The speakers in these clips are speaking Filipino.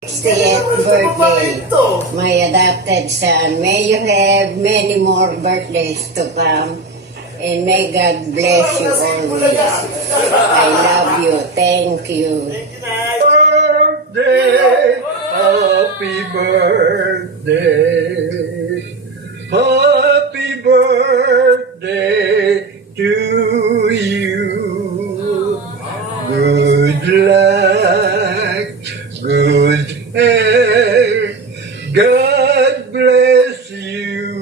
60th birthday, my adopted son. May you have many more birthdays to come, and may God bless you always. I love you. Thank you. Birthday, happy birthday, happy birthday to you. Good luck, good health, God bless you.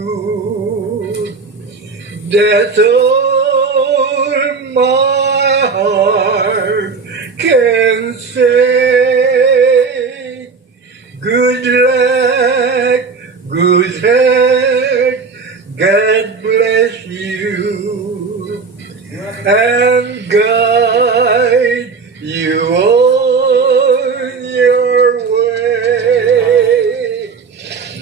That's all my heart can say. Good luck, good health, God bless you, and guide you on your way.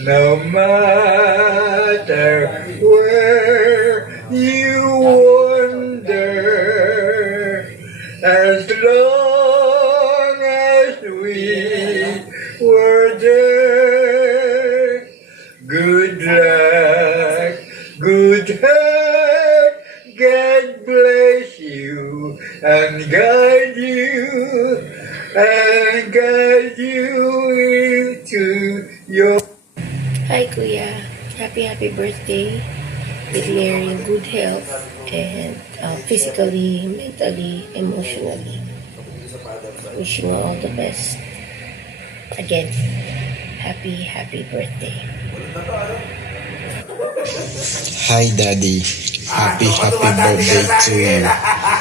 No matter where you wander, as long as we were there. Good luck, good health, God bless you and guide you into your. Hi Kuya, happy birthday. Declaring good health and physically, mentally, emotionally. Wishing you all the best. Again, happy birthday. Hi Daddy, happy birthday to you.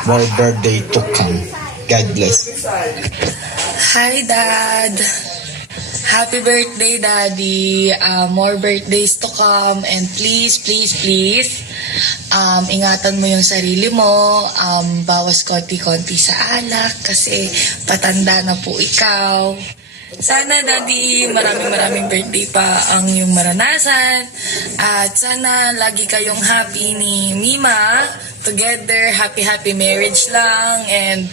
More birthday to come. God bless. Hi, Dad. Happy birthday, Daddy. More birthdays to come. And please, ingatan mo yung sarili mo. Bawas konti-konti sa alak kasi patanda na po ikaw. Sana, Daddy, maraming birthday pa ang iyong maranasan. At sana lagi kayong happy ni Mima. Together, happy marriage lang. And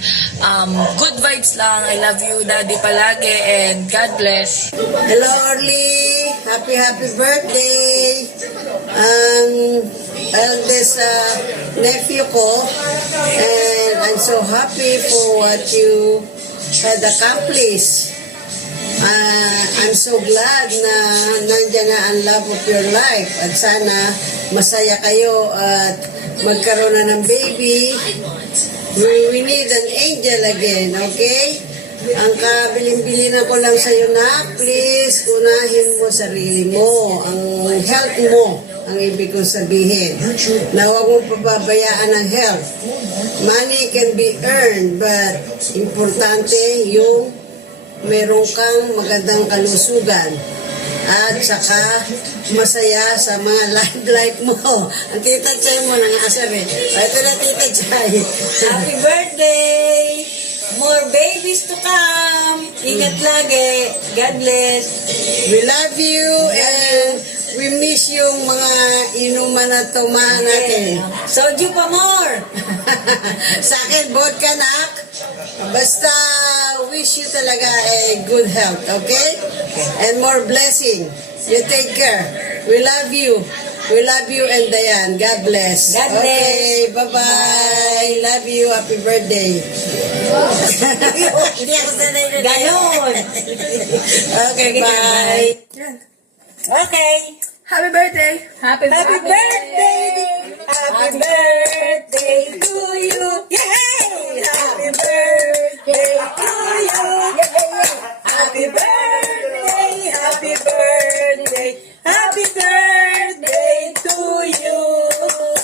good vibes lang. I love you, Daddy, palagi. And God bless. Hello, Orly. Happy birthday. Eldest nephew ko. And I'm so happy for what you had accomplished. I'm so glad na nandiyan na ang love of your life. At sana masaya kayo at magkaroon na ng baby. We need an angel again, okay? Ang kabilin-bilin ko lang sa'yo na, please, unahin mo sarili mo, ang health mo, ang ibig kong sabihin. Na huwag mong pababayaan ang health. Money can be earned, but importante yung meron kang magandang kalusugan. At saka masaya sa mga life mo. Ang Tita Chay mo nang asar eh. Ito na Tita Chay. Happy birthday! More babies to come! Ingat lagi. God bless. We love you and we miss yung mga inuman na tumahan natin. Soju pa more! Sa akin, vodka nak. Basta wish you talaga a good health, okay? And more blessing. You take care. We love you. We love you and Dayan. God bless. God bless. Okay, bye-bye. Love you. Happy birthday. Hindi ako sanay na ganon. Okay, bye. Okay. Happy birthday! Happy birthday! Happy birthday to you! Yay! Happy birthday to you! Happy birthday! Happy birthday! Happy birthday to you!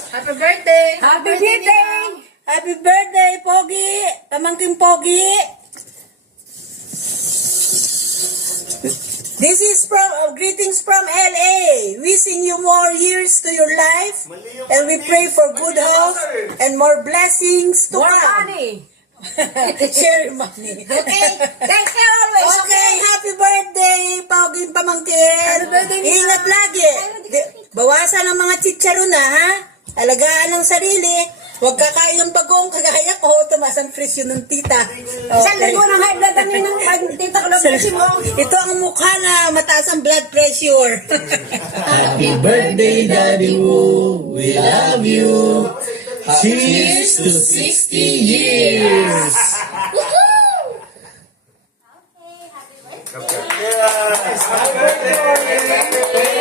Happy birthday! Happy birthday! Happy birthday, Pogi! Pamangking Pogi! This is greetings from LA. Wishing you more years to your life. And we pray for good health and more blessings to come. More money. Share money. Okay. Thank you always. Okay. Happy birthday, Poging Pamangkin. Ingat lagi. Bawasan ang mga chicharon na, ha? Alagaan ang sarili. Huwag kakain ng bagong kagaya ko, tumaas ang presyo ng tita. Isang linggo ng high blood ang ng tita ko lang kasi mo. Ito ang mukha na mataas ang blood pressure. Happy birthday, Daddy Woo. We love you. Cheers to 60 years. Happy birthday.